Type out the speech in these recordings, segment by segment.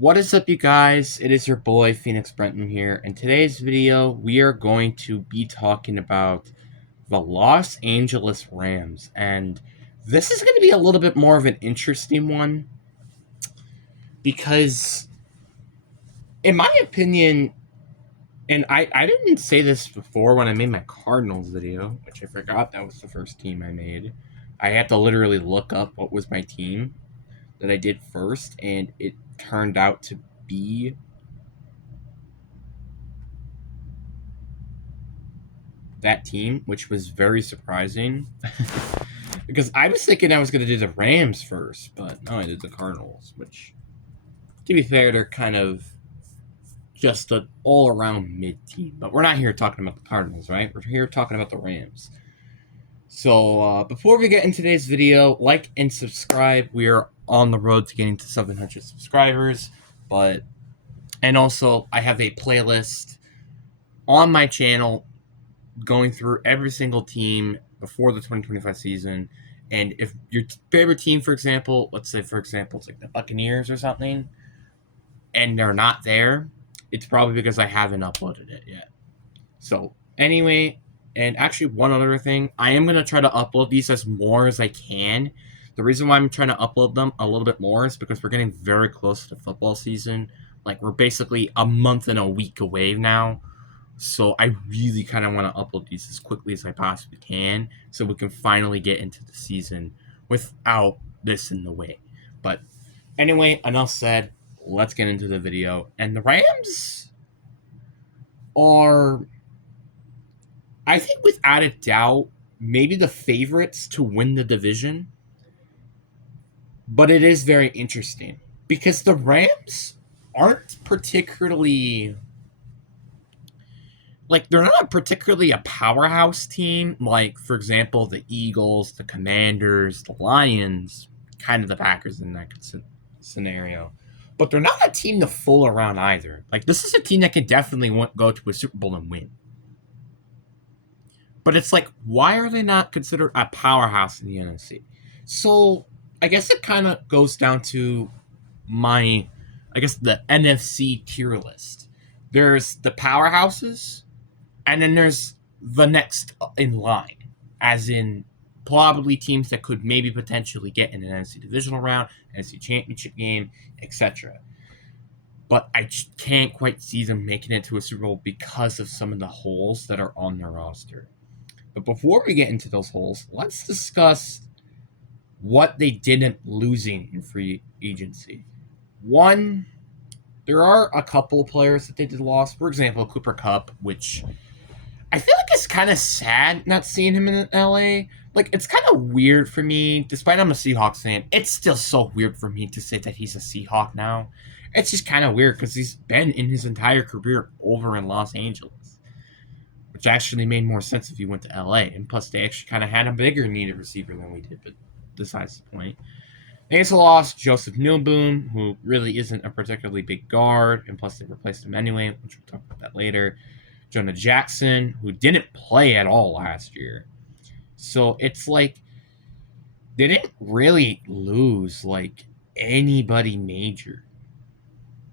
What is up, you guys? It is your boy Phoenix Brenton here. In today's video, we are going to be talking about the Los Angeles Rams, and this is going to be a little bit more of an interesting one because, in my opinion, and I didn't say this before when I made my Cardinals video, which I forgot that was the first team I made. I had to literally look up what was my team that I did first, and it turned out to be that team, which was very surprising because I was thinking I was going to do the Rams first, but no, I did the Cardinals, which, to be fair, they're kind of just an all around mid team. But we're not here talking about the Cardinals, right? We're here talking about the Rams. So before we get into today's video, like and subscribe. We are on the road to getting to 700 subscribers, and also I have a playlist on my channel going through every single team before the 2025 season. And if your favorite team, for example, let's say, for example, it's like the Buccaneers or something, and they're not there, it's probably because I haven't uploaded it yet. So, anyway, and actually, one other thing, I am going to try to upload these as more as I can. The reason why I'm trying to upload them a little bit more is because we're getting very close to football season. Like, we're basically a month and a week away now. So I really kind of want to upload these as quickly as I possibly can so we can finally get into the season without this in the way. But anyway, enough said. Let's get into the video. And the Rams are, I think, without a doubt, maybe the favorites to win the division. But it is very interesting because the Rams aren't particularly, like, they're not particularly a powerhouse team like, for example, the Eagles, the Commanders, the Lions, kind of the Packers in that scenario. But they're not a team to fool around either. Like, this is a team that could definitely go to a Super Bowl and win. But it's like, why are they not considered a powerhouse in the NFC? So I guess it kind of goes down to the NFC tier list. There's the powerhouses, and then there's the next in line, as in probably teams that could maybe potentially get in an NFC divisional round, NFC championship game, etc. But I can't quite see them making it to a Super Bowl because of some of the holes that are on their roster. But before we get into those holes, let's discuss what they didn't losing in free agency. One, there are a couple of players that they did lose. For example, Cooper Kupp, which I feel like it's kind of sad not seeing him in LA. Like, it's kind of weird for me, despite I'm a Seahawks fan, it's still so weird for me to say that he's a Seahawk now. It's just kind of weird because he's been in his entire career over in Los Angeles, which actually made more sense if he went to LA. And plus, they actually kind of had a bigger needed receiver than we did, but besides the point. They also lost Joseph Newboom, who really isn't a particularly big guard, and plus they replaced him anyway, which we'll talk about that later. Jonah Jackson, who didn't play at all last year. So it's like they didn't really lose like anybody major.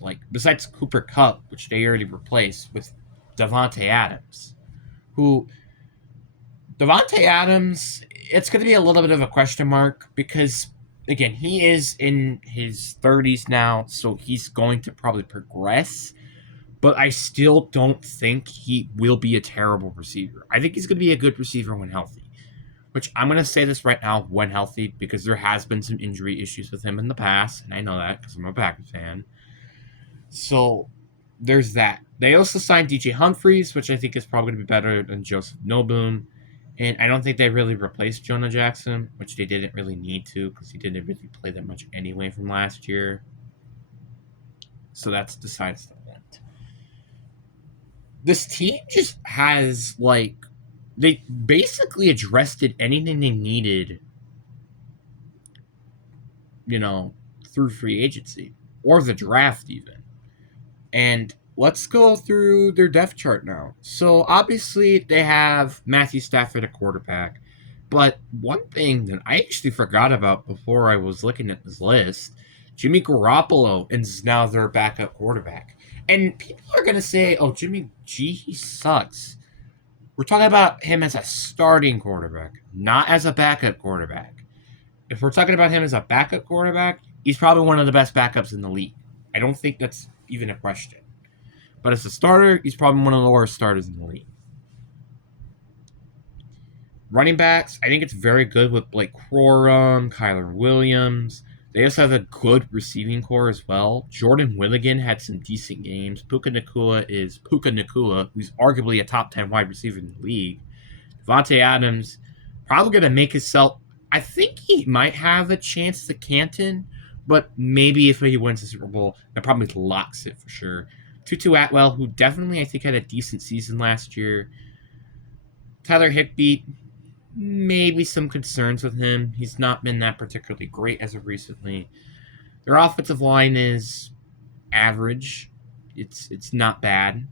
Like, besides Cooper Kupp, which they already replaced with Davante Adams, who Davante Adams, it's going to be a little bit of a question mark because, again, he is in his 30s now, so he's going to probably progress. But I still don't think he will be a terrible receiver. I think he's going to be a good receiver when healthy. Which I'm going to say this right now, when healthy, because there has been some injury issues with him in the past, and I know that because I'm a Packers fan. So there's that. They also signed DJ Humphries, which I think is probably going to be better than Joseph Nobum. And I don't think they really replaced Jonah Jackson, which they didn't really need to because he didn't really play that much anyway from last year. So that's besides the point. This team just has, like, they basically addressed anything they needed, through free agency or the draft even. And let's go through their depth chart now. So obviously they have Matthew Stafford at quarterback. But one thing that I actually forgot about before I was looking at this list, Jimmy Garoppolo is now their backup quarterback. And people are going to say, oh, Jimmy G, he sucks. We're talking about him as a starting quarterback, not as a backup quarterback. If we're talking about him as a backup quarterback, he's probably one of the best backups in the league. I don't think that's even a question. But as a starter, he's probably one of the worst starters in the league. Running backs, I think it's very good with Blake Corum, Kyler Williams. They also have a good receiving core as well. Jordan Willigan had some decent games. Puka Nacua, who's arguably a top 10 wide receiver in the league. Devontae Adams, probably going to make himself... I think he might have a chance to Canton, but maybe if he wins the Super Bowl, that probably locks it for sure. Tutu Atwell, who definitely, I think, had a decent season last year. Tyler Higbee, maybe some concerns with him. He's not been that particularly great as of recently. Their offensive line is average. It's not bad.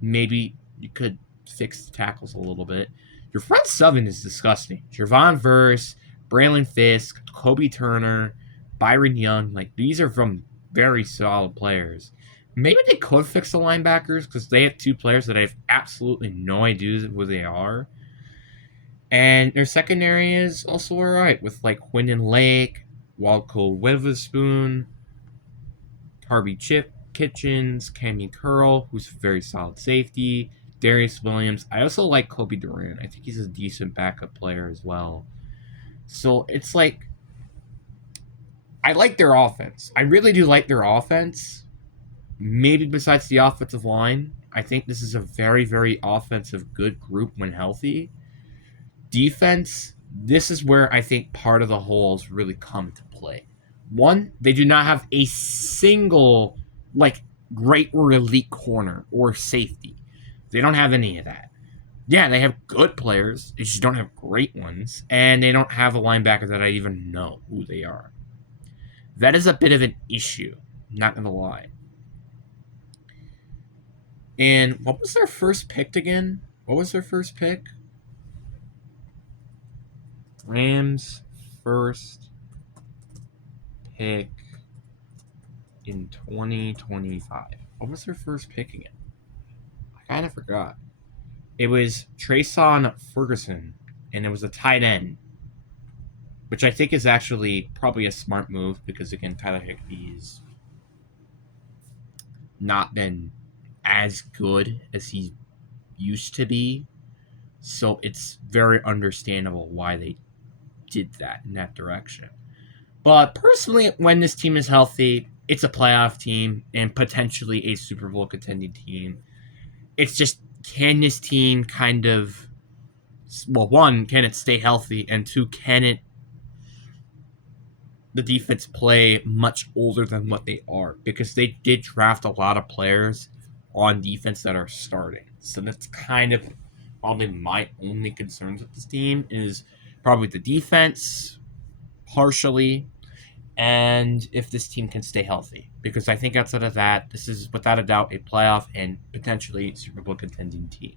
Maybe you could fix the tackles a little bit. Your front seven is disgusting. Javon Verse, Braylon Fisk, Kobe Turner, Byron Young. Like, these are from very solid players. Maybe they could fix the linebackers because they have two players that I have absolutely no idea who they are. And their secondary is also alright with like Quinton Lake, Walco Witherspoon, Harvey Kitchens, Cammy Curl, who's a very solid safety, Darius Williams. I also like Kobe Durant. I think he's a decent backup player as well. So it's like, I like their offense. I really do like their offense. Maybe besides the offensive line, I think this is a very, very offensive good group when healthy. Defense, this is where I think part of the holes really come to play. One, they do not have a single like great or elite corner or safety. They don't have any of that. Yeah, they have good players. They just don't have great ones. And they don't have a linebacker that I even know who they are. That is a bit of an issue. Not going to lie. And what was their first pick again? What was their first pick? Rams' first pick in 2025. What was their first pick again? I kind of forgot. It was Treson Ferguson, and it was a tight end, which I think is actually probably a smart move because, again, Tyler Higbee's not been as good as he used to be. So it's very understandable why they did that in that direction. But personally, when this team is healthy, it's a playoff team and potentially a Super Bowl contending team. It's just, can this team kind of, well, one, can it stay healthy? And two, can the defense play much older than what they are? Because they did draft a lot of players on defense that are starting. So that's kind of probably my only concerns with this team is probably the defense, partially, and if this team can stay healthy. Because I think outside of that, this is without a doubt a playoff and potentially Super Bowl contending team.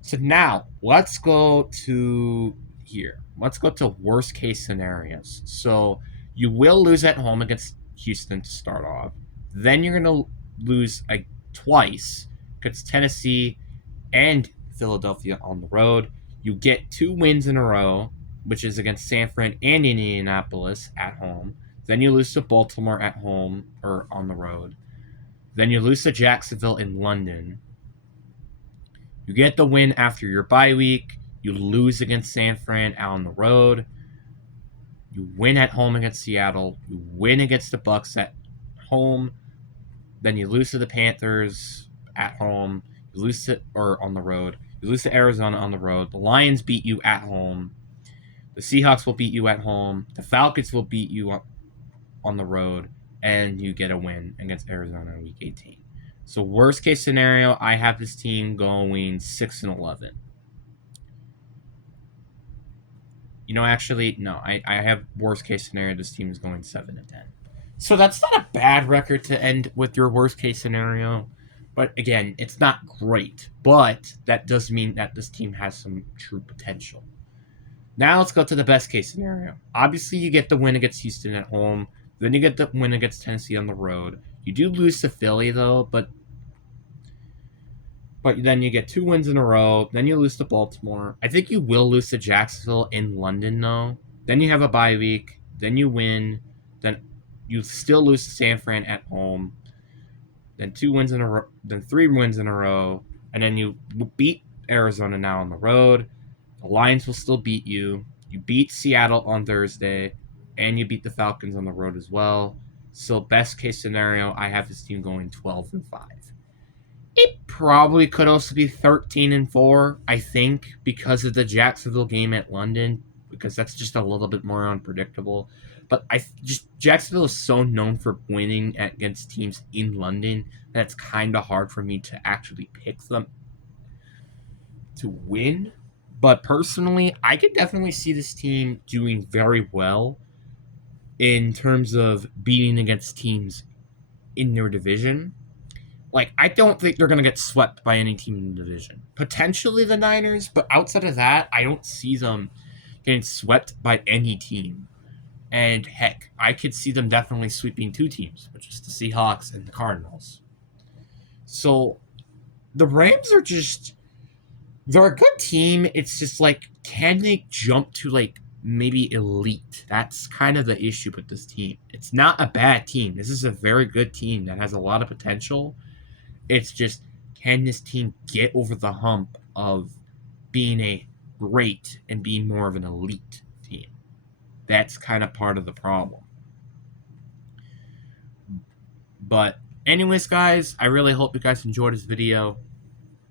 So now, let's go to here. Let's go to worst case scenarios. So you will lose at home against Houston to start off. Then you're going to lose twice against Tennessee and Philadelphia on the road. You get 2 wins in a row, which is against San Fran and Indianapolis at home. Then you lose to Baltimore at home or on the road. Then you lose to Jacksonville in London. You get the win after your bye week. You lose against San Fran out on the road. You win at home against Seattle. You win against the Bucs at home. Then you lose to the Panthers at home. You lose to, or on the road. You lose to Arizona on the road. The Lions beat you at home. The Seahawks will beat you at home. The Falcons will beat you on the road. And you get a win against Arizona in Week 18. So worst case scenario, I have this team going 6-11. You know, actually, no. I have worst case scenario, this team is going 7-10. So that's not a bad record to end with your worst case scenario. But again, it's not great. But that does mean that this team has some true potential. Now let's go to the best case scenario. Obviously, you get the win against Houston at home. Then you get the win against Tennessee on the road. You do lose to Philly, though, but then you get 2 wins in a row. Then you lose to Baltimore. I think you will lose to Jacksonville in London, though. Then you have a bye week. Then you win. Then you still lose to San Fran at home. Then 2 wins in a row. Then 3 wins in a row. And then you beat Arizona now on the road. The Lions will still beat you. You beat Seattle on Thursday. And you beat the Falcons on the road as well. So best case scenario, I have this team going 12-5. It probably could also be 13-4, I think, because of the Jacksonville game at London, because that's just a little bit more unpredictable. But Jacksonville is so known for winning against teams in London that it's kind of hard for me to actually pick them to win. But personally, I could definitely see this team doing very well in terms of beating against teams in their division. Like, I don't think they're going to get swept by any team in the division. Potentially the Niners, but outside of that, I don't see them getting swept by any team. And heck, I could see them definitely sweeping 2 teams, which is the Seahawks and the Cardinals. So, the Rams are just... They're a good team. It's just like, can they jump to, like, maybe elite? That's kind of the issue with this team. It's not a bad team. This is a very good team that has a lot of potential. It's just, can this team get over the hump of being a great and being more of an elite team? That's kind of part of the problem. But anyways, guys, I really hope you guys enjoyed this video.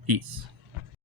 Peace.